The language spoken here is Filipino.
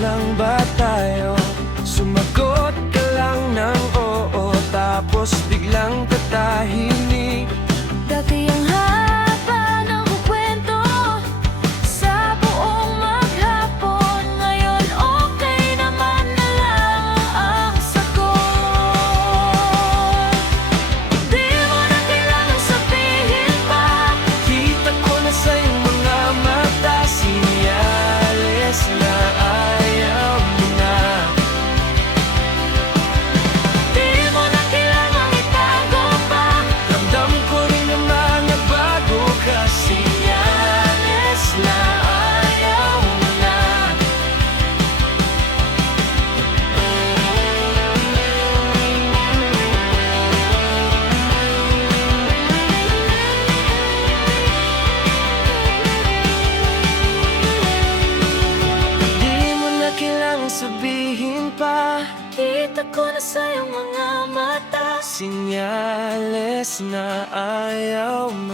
lang ba tayo? Sumagot ka lang ng oo, tapos biglang tatahimik. Dati ang haba ng kukwento sa buong maghapon. Ngayon okay naman na lang ang sagot. Di mo na kailangang sabihin pa, Kita ko na sa iyong mga mata, sinyales na ayaw mo na. di mo na kailangang itago pa. Ramdam ko rin na mga bago ka, sinyales na ayaw mo na. Di mo na kailangang sabihin pa, Kita ko na sa iyong mga mata, sinyales na ayaw mo